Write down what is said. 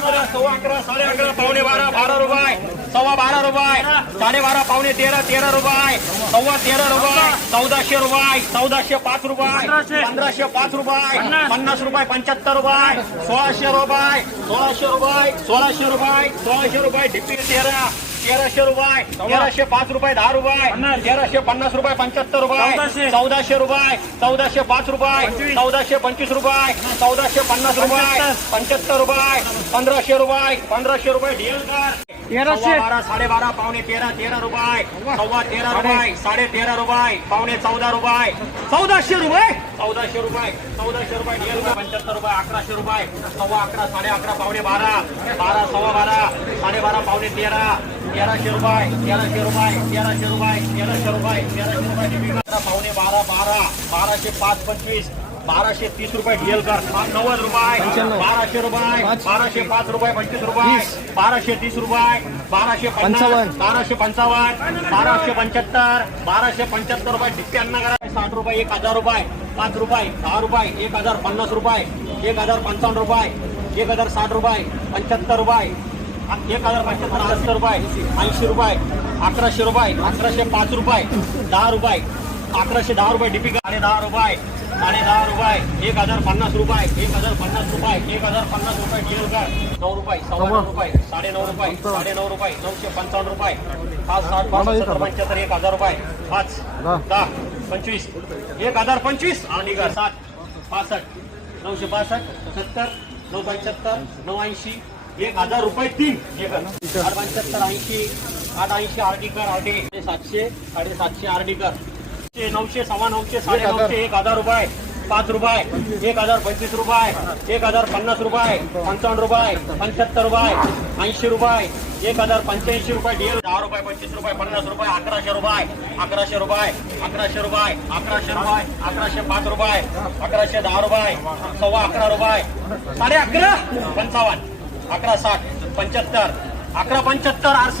11, सव्वा 11, साडे 11, पावणे 12, 12 रुपये, सव्वा 12 रुपये, साडे 12, पावणे 13, 13 रुपये, सव्वा 13 रुपये, 1400 रुपये, 1405 रुपये, 1505 रुपये, 50 रुपये, 75 रुपये, 1600 रुपये, 1600 रुपये, 1600 रुपये, 1600 रुपये, डिप्पी 13, 1300 रुपये, 1305 रुपये, 10 रुपये, 1350 रुपये, 75 रुपये, 1400 रुपये, 1405 रुपये, 1425 रुपये, 1450 रुपये, 75 रुपये, 1500 रुपये, 1500 रुपये डीएल कर, 12, साडे 12, पावणे 13, 13 रुपये, सव्वा 13 रुपये, साडे 13 रुपये, पावणे 14 रुपये, 1400 रुपये, 1400 रुपये, 1400 रुपये डीएल कर, 75 रुपये, 1100 रुपये, सव्वा 11, साडे 11, पावणे 12, 12, सव्वा 12, साडे 12, पावणे 13, 1300 रुपये, 1300 रुपये, 1300 रुपये, 1300 रुपये, 1300 रुपये, पावणे 12, 12, 1205, 25, 1230 रुपये डीएल कर, 90 रुपये, 1200 रुपये, 1205 रुपये, 25 रुपये, 1230 रुपये, 1250, 1255, 1275, 1275 रुपये डिप्पी अन्न करा, 60 रुपये, 1000 रुपये, 5 रुपये, 10 रुपये, 1050 रुपये, 1055 रुपये, 1060 रुपये, 75 रुपये, 1075, 80 रुपये, 80 रुपये, 1100 रुपये, 1105 रुपये, 10 रुपये, 1110 रुपये डिपी 10.5 रुपये, 10.5 रुपये, 1050 रुपये, 1050 रुपये, 1050 रुपये डीएल कर, 9 रुपये, 9.5 रुपये, 9.5 रुपये, 9.5 रुपये, 955 रुपये, 5, 60, 65, 75, 1000 रुपये, 5, 10, 25, 1025 आणि 7, 65, 962, 70, 975, 980, 1000 रुपये 3, 875, 80, 880 आरडी कर, आरडी 700, 750 आरडी कर, 900, सव्वा 900, साडे 900, 1000 रुपये, 5 रुपये, 1025 रुपये, 1050 रुपये, 55 रुपये, 75 रुपये, 80 रुपये, 1085 रुपये डीएल, 10 रुपये, 25 रुपये, 50 रुपये, 1100 रुपये, 1100 रुपये, 1100 रुपये, 1100 रुपये, 1105 रुपये, 1110 रुपये, सव्वा 11 रुपये, साडे 11, 55, 1160, 75, 1175 आरसी